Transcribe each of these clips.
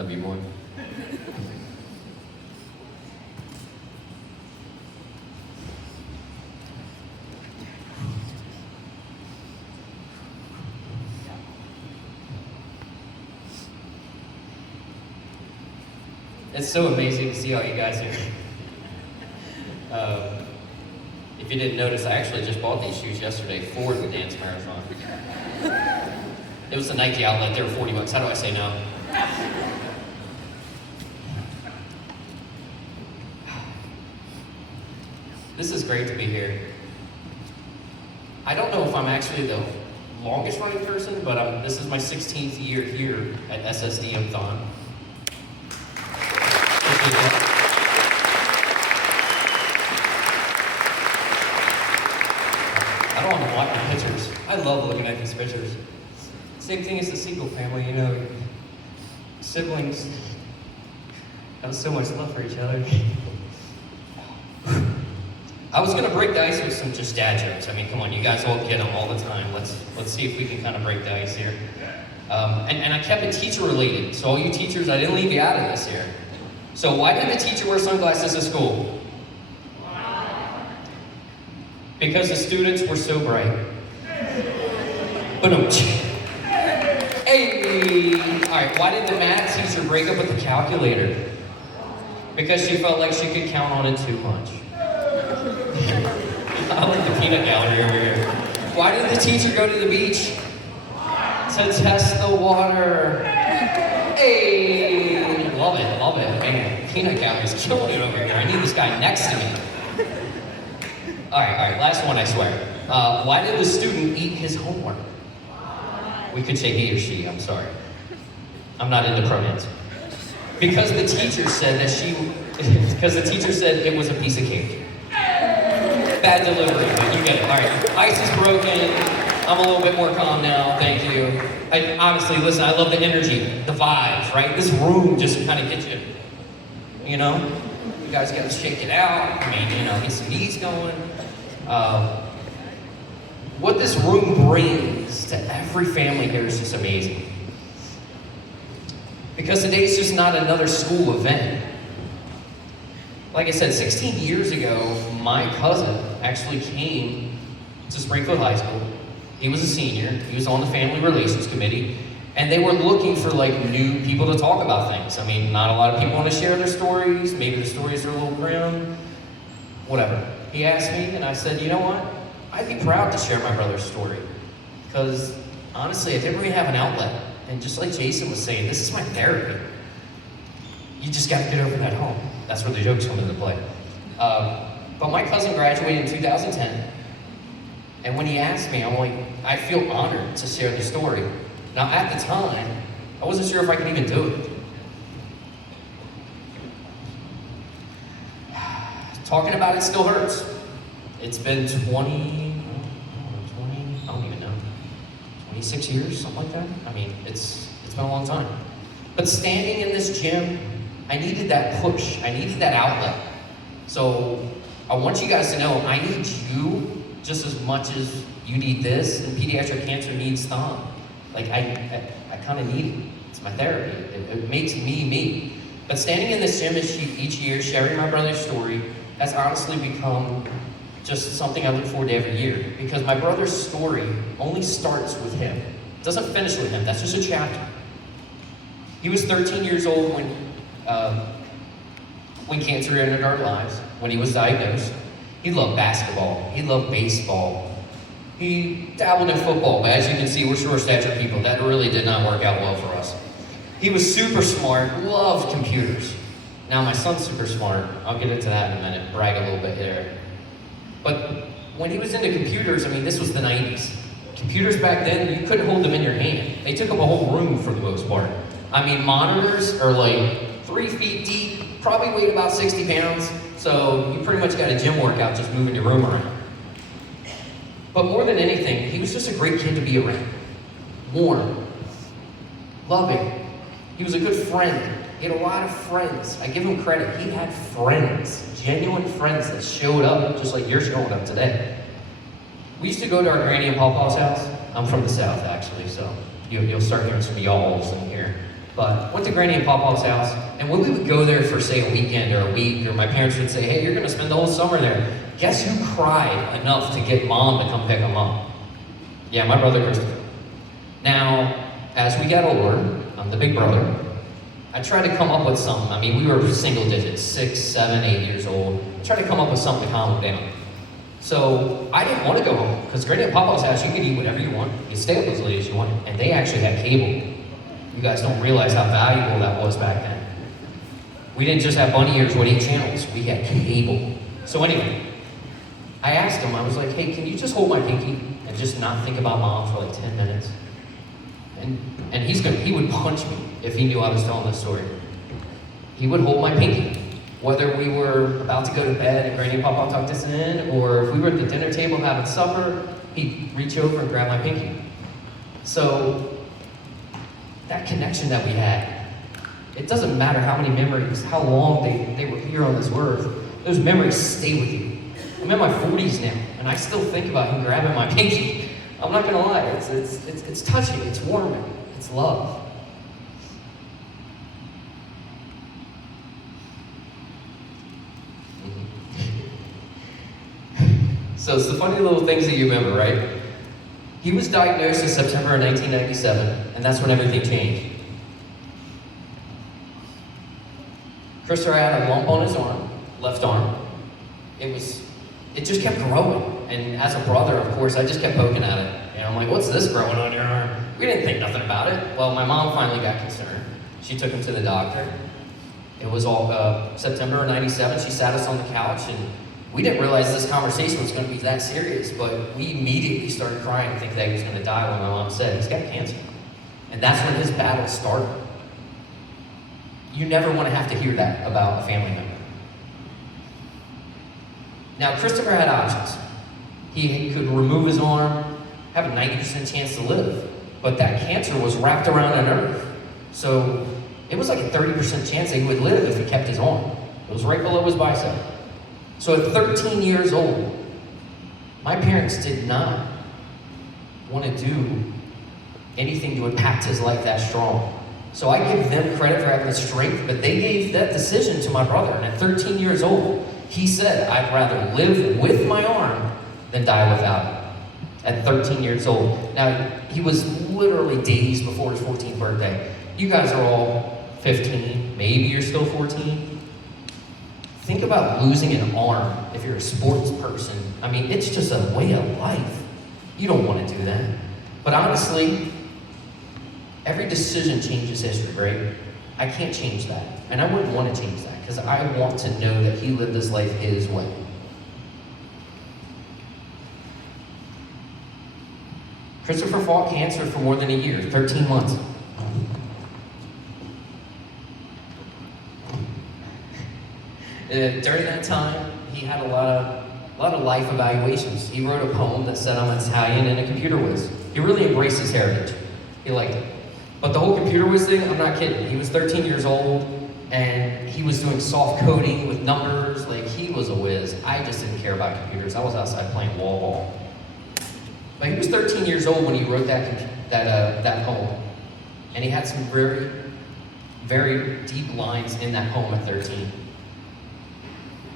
Love you more. It's so amazing to see all you guys here. If you didn't notice, I actually just bought these shoes yesterday for the dance marathon. It was the Nike outlet, they were $40. How do I say no? This is great to be here. I don't know if I'm actually the longest running person, but this is my 16th year here at SSDM Thon. I don't want to block the pictures. I love looking at these pictures. Same thing as the Siegel family, you know, siblings have so much love for each other. I was gonna break the ice with some just dad jokes. I mean, come on, you guys all get them all the time. Let's see if we can kind of break the ice here. And I kept it teacher related. So all you teachers, I didn't leave you out of this here. So why did the teacher wear sunglasses to school? Because the students were so bright. Ba-dum. Hey! Alright, why did the math teacher break up with the calculator? Because she felt like she could count on it too much. I like the peanut gallery over here. Why did the teacher go to the beach? To test the water. Hey! Love it, love it. Man, peanut gallery's killing it over here. I need this guy next to me. Alright, last one I swear. Why did the student eat his homework? We could say he or she, I'm sorry. I'm not into pronouns. Because the teacher said it was a piece of cake. Bad delivery, but you get it. Alright, ice is broken. I'm a little bit more calm now, thank you. Honestly, listen, I love the energy, the vibes, right? This room just kind of gets you, you know? You guys gotta shake it out. I mean, you know, get some knees going. What this room brings to every family here is just amazing. Because today's just not another school event. Like I said, 16 years ago, my cousin actually came to Springfield High School. He was a senior, he was on the family relations committee, and they were looking for like new people to talk about things. I mean, not a lot of people want to share their stories, maybe the stories are a little grim, whatever. He asked me, and I said, you know what? I'd be proud to share my brother's story. Because honestly, I think we're gonna have an outlet. And just like Jason was saying, this is my therapy. You just gotta get over that hump. That's where the jokes come into play. But my cousin graduated in 2010. And when he asked me, I'm like, I feel honored to share the story. Now at the time, I wasn't sure if I could even do it. Talking about it still hurts. It's been 26 years, something like that. I mean, it's been a long time. But standing in this gym, I needed that push. I needed that outlet. So I want you guys to know, I need you just as much as you need this, and Pediatric Cancer needs Thon. Like, I kind of need it. It's my therapy. It makes me me. But standing in this gym each year, sharing my brother's story, has honestly become just something I look forward to every year. Because my brother's story only starts with him. It doesn't finish with him. That's just a chapter. He was 13 years old when cancer entered our lives, when he was diagnosed. He loved basketball. He loved baseball. He dabbled in football, but as you can see, we're short-statured people. That really did not work out well for us. He was super smart, loved computers. Now my son's super smart. I'll get into that in a minute, brag a little bit here. But when he was into computers, I mean, this was the 90s. Computers back then, you couldn't hold them in your hand. They took up a whole room for the most part. I mean, monitors are like 3 feet deep, probably weighed about 60 pounds. So you pretty much got a gym workout just moving your room around. But more than anything, he was just a great kid to be around. Warm, loving. He was a good friend. He had a lot of friends. I give him credit. He had friends, genuine friends that showed up, just like you're showing up today. We used to go to our granny and pawpaw's house. I'm from the South, actually, so you'll start hearing some y'alls in here. But went to Granny and Pawpaw's house, and when we would go there for, say, a weekend or a week, or my parents would say, hey, you're gonna spend the whole summer there. Guess who cried enough to get Mom to come pick him up? Yeah, my brother Christopher. Now, as we got older, I'm the big brother, I tried to come up with something. I mean, we were single digits, 6, 7, 8 years old. I tried to come up with something to calm him down. So I didn't want to go home, because Granny and Pawpaw's house, you could eat whatever you want. You could stay up as late as you want, and they actually had cable. You guys don't realize how valuable that was back then. We didn't just have bunny ears with 8 channels, we had cable. So anyway, I asked him, I was like, hey, can you just hold my pinky and just not think about Mom for like 10 minutes? And he would punch me if he knew I was telling this story. He would hold my pinky. Whether we were about to go to bed and Granny and Pawpaw tucked us in, or if we were at the dinner table having supper, he'd reach over and grab my pinky. So, that connection that we had, it doesn't matter how many memories, how long they were here on this earth, those memories stay with you. I'm in my 40s now, and I still think about him grabbing my pinky. I'm not gonna lie, it's touching, it's warming, it's love. So it's the funny little things that you remember, right? He was diagnosed in September of 1997, and that's when everything changed. Christopher had a lump on his arm, left arm. It just kept growing. And as a brother, of course, I just kept poking at it. And I'm like, what's this growing on your arm? We didn't think nothing about it. Well, my mom finally got concerned. She took him to the doctor. It was all September of 97. She sat us on the couch, and we didn't realize this conversation was going to be that serious, but we immediately started crying, thinking that he was going to die when my mom said he's got cancer. And that's when his battle started. You never want to have to hear that about a family member. Now, Christopher had options. He could remove his arm, have a 90% chance to live, but that cancer was wrapped around a nerve. So it was like a 30% chance that he would live if he kept his arm. It was right below his bicep. So at 13 years old, my parents did not want to do anything to impact his life that strong. So I give them credit for having the strength, but they gave that decision to my brother. And at 13 years old, he said, I'd rather live with my arm than die without it. At 13 years old. Now, he was literally days before his 14th birthday. You guys are all 15, maybe you're still 14. Think about losing an arm if you're a sports person. I mean, it's just a way of life. You don't want to do that. But honestly, every decision changes history, right? I can't change that. And I wouldn't want to change that, because I want to know that he lived his life his way. Christopher fought cancer for more than a year, 13 months. During that time, he had a lot of life evaluations. He wrote a poem that said, I'm Italian and a computer whiz. He really embraced his heritage. He liked it. But the whole computer whiz thing, I'm not kidding. He was 13 years old, and he was doing soft coding with numbers. Like, he was a whiz. I just didn't care about computers. I was outside playing wall ball. But he was 13 years old when he wrote that poem. And he had some very, very deep lines in that poem at 13.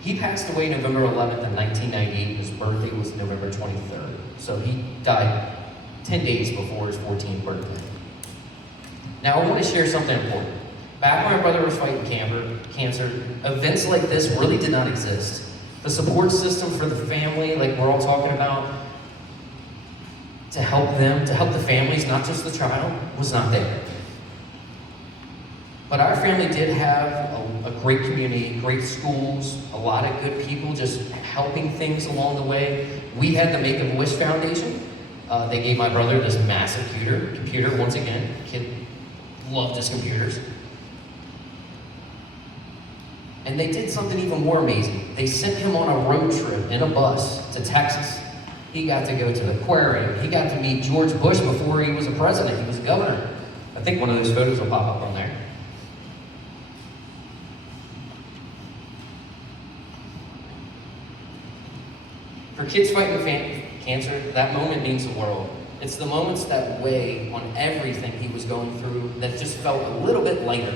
He passed away November 11th in 1998. His birthday was November 23rd. So he died 10 days before his 14th birthday. Now, I want to share something important. Back when my brother was fighting cancer, events like this really did not exist. The support system for the family, like we're all talking about, to help them, to help the families, not just the child, was not there. But our family did have a great community, great schools, a lot of good people just helping things along the way. We had the Make-A-Wish Foundation. They gave my brother this massive computer once again. Kid loved his computers. And they did something even more amazing. They sent him on a road trip in a bus to Texas. He got to go to the aquarium. He got to meet George Bush before he was a president. He was governor. I think one of those photos will pop up on there. For kids fighting cancer, that moment means the world. It's the moments that weigh on everything he was going through that just felt a little bit lighter.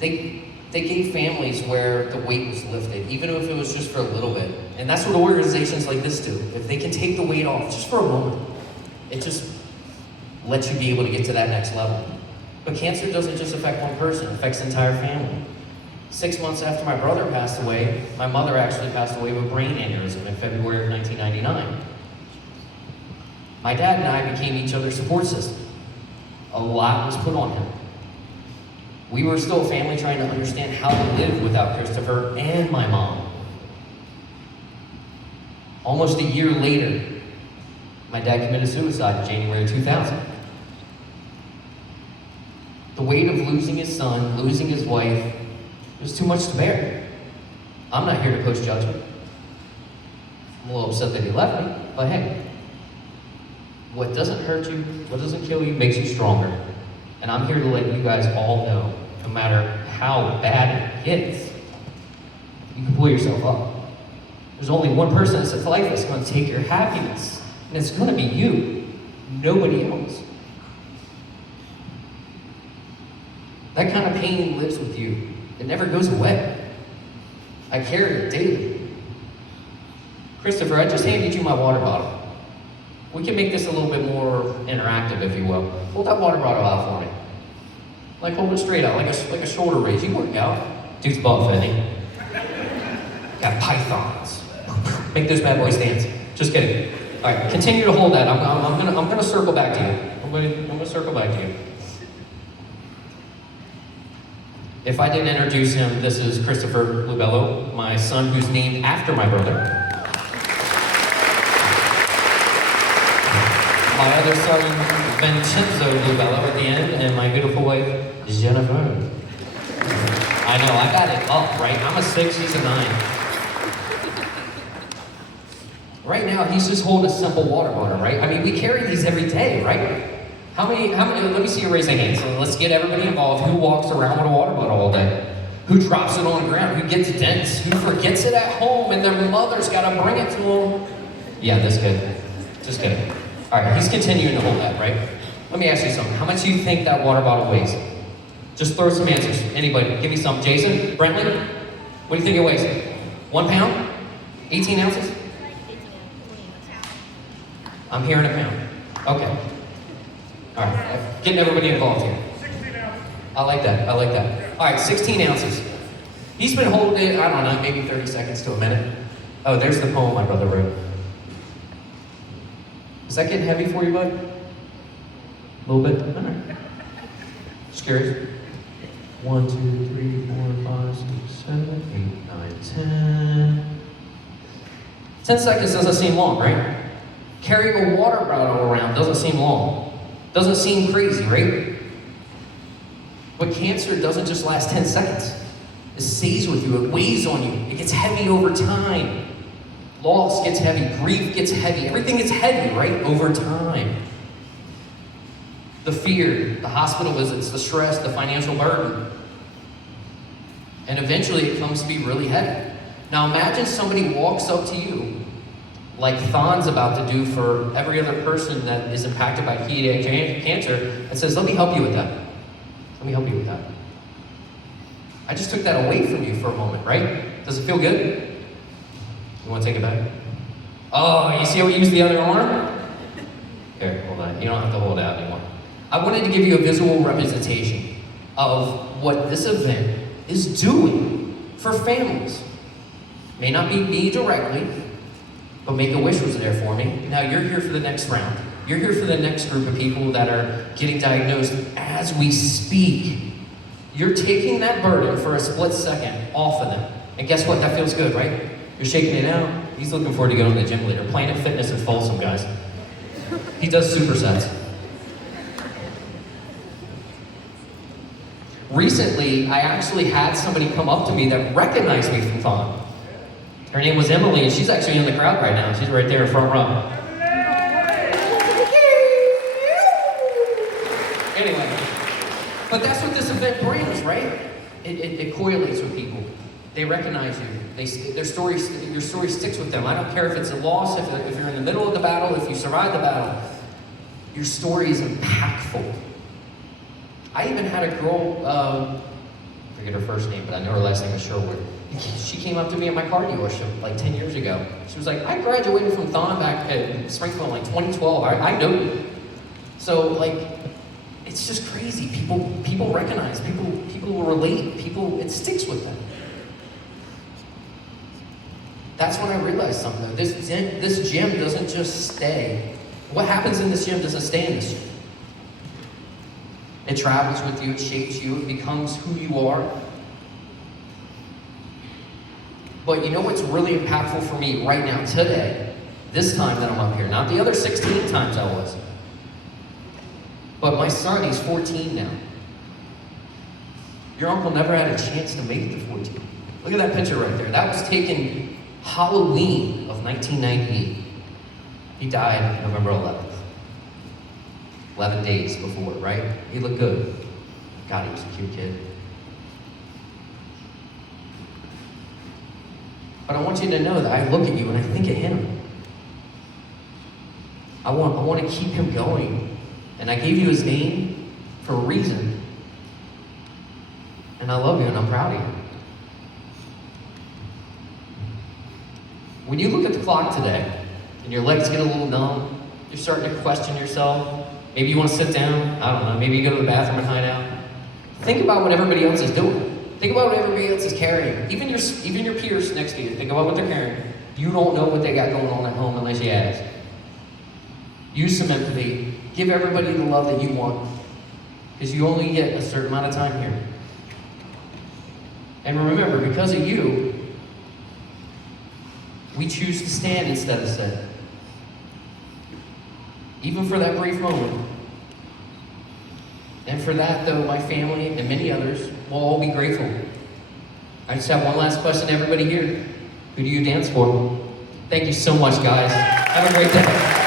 They gave families where the weight was lifted, even if it was just for a little bit. And that's what organizations like this do. If they can take the weight off just for a moment, it just lets you be able to get to that next level. But cancer doesn't just affect one person, it affects the entire family. 6 months after my brother passed away, my mother actually passed away with a brain aneurysm in February of 1999. My dad and I became each other's support system. A lot was put on him. We were still a family trying to understand how to live without Christopher and my mom. Almost a year later, my dad committed suicide in January of 2000. The weight of losing his son, losing his wife, it was too much to bear. I'm not here to push judgment. I'm a little upset that he left me, but hey, what doesn't hurt you, what doesn't kill you, makes you stronger. And I'm here to let you guys all know, no matter how bad it gets, you can pull yourself up. There's only one person in this life that's going to take your happiness, and it's going to be you, nobody else. That kind of pain lives with you. It never goes away. I carry it daily. Christopher, I just handed you my water bottle. We can make this a little bit more interactive, if you will. Hold that water bottle out for me. Like hold it straight out, like a shoulder raise. You work out. Dude's buff, isn't he? Got pythons. Make those bad boys dance. Just kidding. All right, continue to hold that. I'm gonna circle back to you. I'm gonna circle back to you. If I didn't introduce him, this is Christopher Blubello, my son who's named after my brother. My other son, Vincenzo Blubello at the end, and my beautiful wife, Jennifer. I know, I got it up, right? I'm a 6, he's a 9. Right now, he's just holding a simple water bottle, right? I mean, we carry these every day, right? How many, let me see you raise a hand. So let's get everybody involved. Who walks around with a water bottle all day? Who drops it on the ground? Who gets dense? Who forgets it at home and their mother's gotta bring it to them? Yeah, this kid. Just kidding. All right, he's continuing to hold that, right? Let me ask you something. How much do you think that water bottle weighs? Just throw some answers. Anybody, give me some. Jason? Brentley? What do you think it weighs? 1 pound? 18 ounces? I'm hearing a pound. Okay. All right, getting everybody involved here. 16 ounces. I like that, I like that. All right, 16 ounces. He's been holding it, I don't know, maybe 30 seconds to a minute. Oh, there's the poem my brother wrote. Is that getting heavy for you, bud? A little bit? All right. Just curious. 1, 2, 3, 4, 5, 6, 7, 8, 9, 10. 10 seconds doesn't seem long, right? Carrying a water bottle around doesn't seem long. Doesn't seem crazy, right? But cancer doesn't just last 10 seconds. It stays with you, it weighs on you, it gets heavy over time. Loss gets heavy, grief gets heavy, everything gets heavy, right? Over time. The fear, the hospital visits, the stress, the financial burden. And eventually it comes to be really heavy. Now imagine somebody walks up to you like Thon's about to do for every other person that is impacted by pediatric cancer, and says, let me help you with that. Let me help you with that. I just took that away from you for a moment, right? Does it feel good? You want to take it back? Oh, you see how we use the other arm? Okay, hold on. You don't have to hold it out anymore. I wanted to give you a visual representation of what this event is doing for families. May not be me directly, but Make-A-Wish was there for me. Now you're here for the next round. You're here for the next group of people that are getting diagnosed as we speak. You're taking that burden for a split second off of them. And guess what? That feels good, right? You're shaking it out. He's looking forward to going to the gym later. Planet Fitness in Folsom, guys. He does supersets. Recently, I actually had somebody come up to me that recognized me from Thon. Her name was Emily, and she's actually in the crowd right now. She's right there in front row. Anyway, but that's what this event brings, right? It correlates with people. They recognize you. Your story sticks with them. I don't care if it's a loss, if you're in the middle of the battle, if you survive the battle. Your story is impactful. I even had a girl, I forget her first name, but I know her last name was Sherwood. She came up to me at my car dealership like 10 years ago. She was like, I graduated from Thon back at Springfield in like 2012. I know you. So like, it's just crazy. People recognize, people will relate, it sticks with them. That's when I realized something. This gym doesn't just stay. What happens in this gym doesn't stay in this gym. It travels with you, it shapes you, it becomes who you are. But you know what's really impactful for me right now, today, this time that I'm up here, not the other 16 times I was. But my son, he's 14 now. Your uncle never had a chance to make it to 14. Look at that picture right there. That was taken Halloween of 1998. He died November 11th. 11 days before, right? He looked good. God, he was a cute kid. But I want you to know that I look at you and I think of him. I want to keep him going. And I gave you his name for a reason. And I love you and I'm proud of you. When you look at the clock today and your legs get a little numb, you're starting to question yourself. Maybe you want to sit down. I don't know. Maybe you go to the bathroom and hide out. Think about what everybody else is doing. Think about what everybody else is carrying. Even your peers next to you. Think about what they're carrying. You don't know what they got going on at home unless you ask. Use some empathy. Give everybody the love that you want. Because you only get a certain amount of time here. And remember, because of you, we choose to stand instead of sit. Even for that brief moment. And for that, though, my family and many others will all be grateful. I just have one last question to everybody here. Who do you dance for? Thank you so much, guys. Have a great day.